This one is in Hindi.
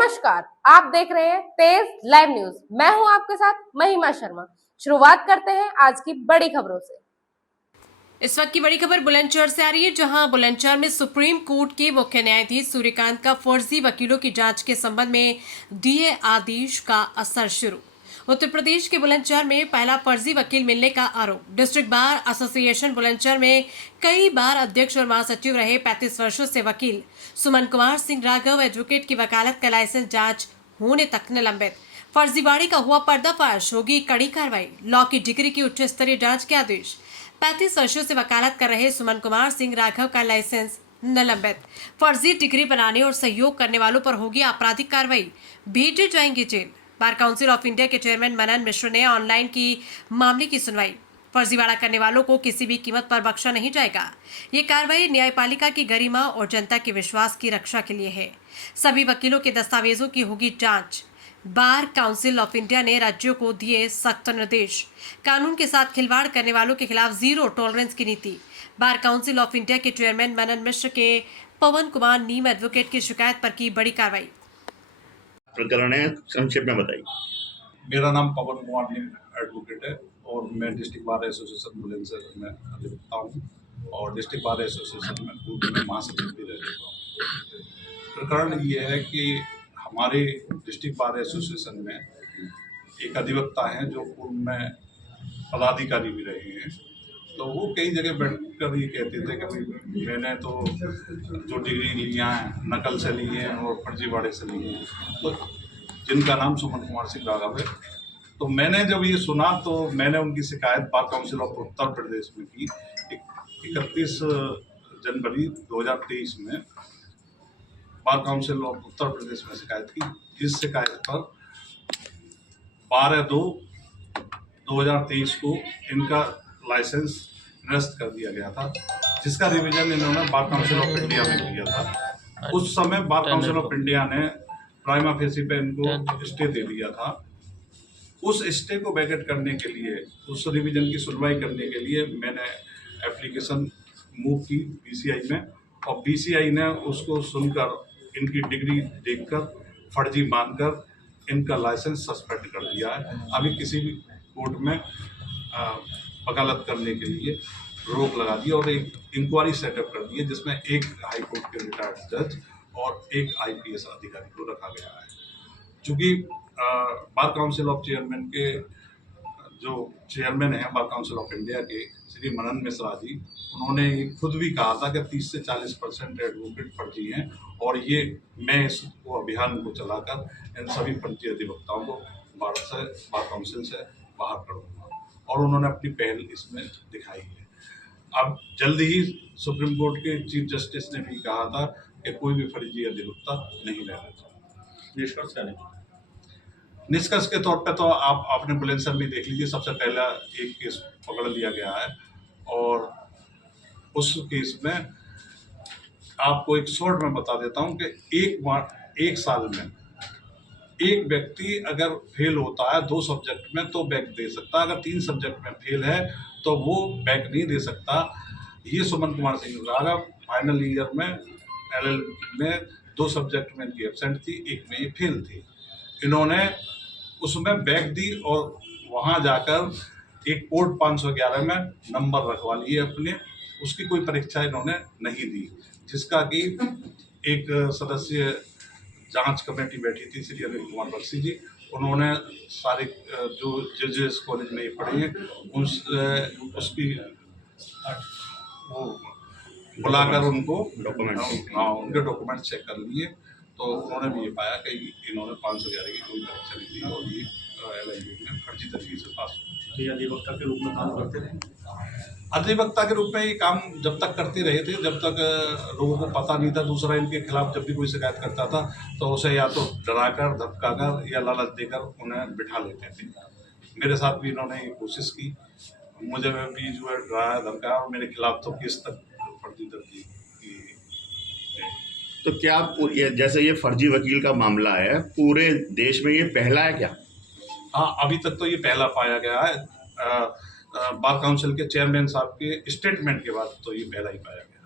नमस्कार, आप देख रहे हैं तेज लाइव न्यूज। मैं हूं आपके साथ महिमा शर्मा। शुरुआत करते हैं आज की बड़ी खबरों से। इस वक्त की बड़ी खबर बुलंदशहर से आ रही है, जहां बुलंदशहर में सुप्रीम कोर्ट के मुख्य न्यायाधीश सूर्यकांत का फर्जी वकीलों की जांच के संबंध में दिए आदेश का असर शुरू। उत्तर प्रदेश के बुलंदशहर में पहला फर्जी वकील मिलने का आरोप। डिस्ट्रिक्ट बार एसोसिएशन बुलंदशहर में कई बार अध्यक्ष और महासचिव रहे 35 वर्षों से वकील सुमन कुमार सिंह राघव एडवोकेट की वकालत का लाइसेंस जांच होने तक निलंबित। फर्जीवाड़े का हुआ पर्दाफाश, होगी कड़ी कार्रवाई। लॉ की डिग्री की उच्च स्तरीय जांच के आदेश। 35 वर्षों से वकालत कर रहे सुमन कुमार सिंह राघव का लाइसेंस निलंबित। फर्जी डिग्री बनाने और सहयोग करने वालों पर होगी आपराधिक कार्रवाई, भेजे जाएंगे जेल। बार काउंसिल ऑफ इंडिया के चेयरमैन मनन मिश्र ने ऑनलाइन की मामले की सुनवाई। फर्जीवाड़ा करने वालों को किसी भी कीमत पर बख्शा नहीं जाएगा। ये कार्रवाई न्यायपालिका की गरिमा और जनता के विश्वास की रक्षा के लिए है। सभी वकीलों के दस्तावेजों की होगी जांच। बार काउंसिल ऑफ इंडिया ने राज्यों को दिए सख्त निर्देश। कानून के साथ खिलवाड़ करने वालों के खिलाफ जीरो टॉलरेंस की नीति। बार काउंसिल ऑफ इंडिया के चेयरमैन मनन मिश्र के पवन कुमार नीम एडवोकेट की शिकायत पर की बड़ी कार्रवाई। प्रकरण है, संक्षेप में बताइए। मेरा नाम पवन कुमार नीम एडवोकेट है और मैं डिस्ट्रिक्ट बार एसोसिएशन बुलंदशहर में अधिवक्ता हूँ और डिस्ट्रिक्ट बार एसोसिएशन में पूर्व में महासचिव भी रह चुका हूँ। प्रकरण ये है कि हमारे डिस्ट्रिक्ट बार एसोसिएशन में एक अधिवक्ता हैं जो पूर्व में पदाधिकारी भी रहे हैं। तो वो कई जगह बैठकर ये कहते थे कि भाई मैंने तो जो डिग्री लिया है नकल से ली है और फर्जीवाड़े से ली है, तो जिनका नाम सुमन कुमार सिंह राघव है। तो मैंने जब ये सुना तो मैंने उनकी शिकायत बार काउंसिल ऑफ उत्तर प्रदेश में की। 31 जनवरी 2023 में बार काउंसिल ऑफ उत्तर प्रदेश में शिकायत की। इस शिकायत पर 12/2/2023 को इनका लाइसेंस निरस्त कर दिया गया था, जिसका रिवीजन इन्होंने बार काउंसिल ऑफ इंडिया में किया था। उस समय बार काउंसिल ऑफ इंडिया ने प्राइमा फेसी पे इनको स्टे दे दिया था। उस स्टे को वैकेट करने के लिए, उस रिवीजन की सुनवाई करने के लिए मैंने एप्लीकेशन मूव की बीसीआई में, और बीसीआई ने उसको सुनकर इनकी डिग्री देखकर फर्जी मानकर इनका लाइसेंस सस्पेंड कर दिया है। अभी किसी भी कोर्ट में वकालत करने के लिए रोक लगा दी और एक इंक्वायरी सेटअप कर दी है, जिसमें एक हाई कोर्ट के रिटायर्ड जज और एक आईपीएस अधिकारी को रखा गया है। चूँकि बार काउंसिल ऑफ चेयरमैन के जो चेयरमैन हैं बार काउंसिल ऑफ इंडिया के श्री मनन मिश्रा जी, उन्होंने खुद भी कहा था कि 30 से 40% एडवोकेट फर्जी हैं, और ये मैं इस अभियान को चलाकर इन सभी फर्जी अधिवक्ताओं को बार काउंसिल से बाहर करूँगा, और उन्होंने अपनी पहल इसमें दिखाई है। अब जल्द ही सुप्रीम कोर्ट के चीफ जस्टिस ने भी कहा था कि कोई भी फर्जी अधिवक्ता नहीं रहना चाहिए। निष्कर्ष क्या निकला? निष्कर्ष के तौर पे तो आपने बुलंदशहर में देख लीजिए, सबसे पहला एक केस पकड़ लिया गया है, और उस केस में आपको एक शॉर्ट में बता देता हूं कि एक साल में एक व्यक्ति अगर फेल होता है 2 सब्जेक्ट में तो बैक दे सकता है, अगर 3 सब्जेक्ट में फेल है तो वो बैक नहीं दे सकता। ये सुमन कुमार सिंह राघव फाइनल ईयर में LLB में 2 सब्जेक्ट में इनकी एब्सेंट थी, एक में ये फेल थी। इन्होंने उसमें बैक दी और वहाँ जाकर एक कोड 511 में नंबर रखवा लिए अपने। उसकी कोई परीक्षा इन्होंने नहीं दी, जिसका कि एक सदस्य जांच कमेटी बैठी थी श्री अनिल कुमार बख्शी जी, उन्होंने सारे जो जजेस कॉलेज में पढ़े हैं उसकी वो बुलाकर उनको उनके डॉक्यूमेंट चेक कर लिए, तो उन्होंने भी ये पाया कि इन्होंने 511 की कोई परीक्षा नहीं दी और ये LLB में फर्जी तरीके से पास हुए। अधिवक्ता के रूप में काम करते रहे। अधिवक्ता के रूप में ये काम जब तक करते रहे थे, जब तक लोगों को पता नहीं था। दूसरा, इनके खिलाफ जब भी कोई शिकायत करता था तो उसे या तो डराकर, धमकाकर या लालच देकर उन्हें बिठा लेते थे। मेरे साथ भी इन्होंने ये कोशिश की, मुझे भी जो है डराया धमकाया, और मेरे खिलाफ तो केस तक फर्जी दर्ज की। तो क्या जैसे ये फर्जी वकील का मामला है, पूरे देश में ये पहला है क्या? हाँ, अभी तक तो ये पहला पाया गया है। बार काउंसिल के चेयरमैन साहब के स्टेटमेंट के बाद तो ये पहला ही पाया गया।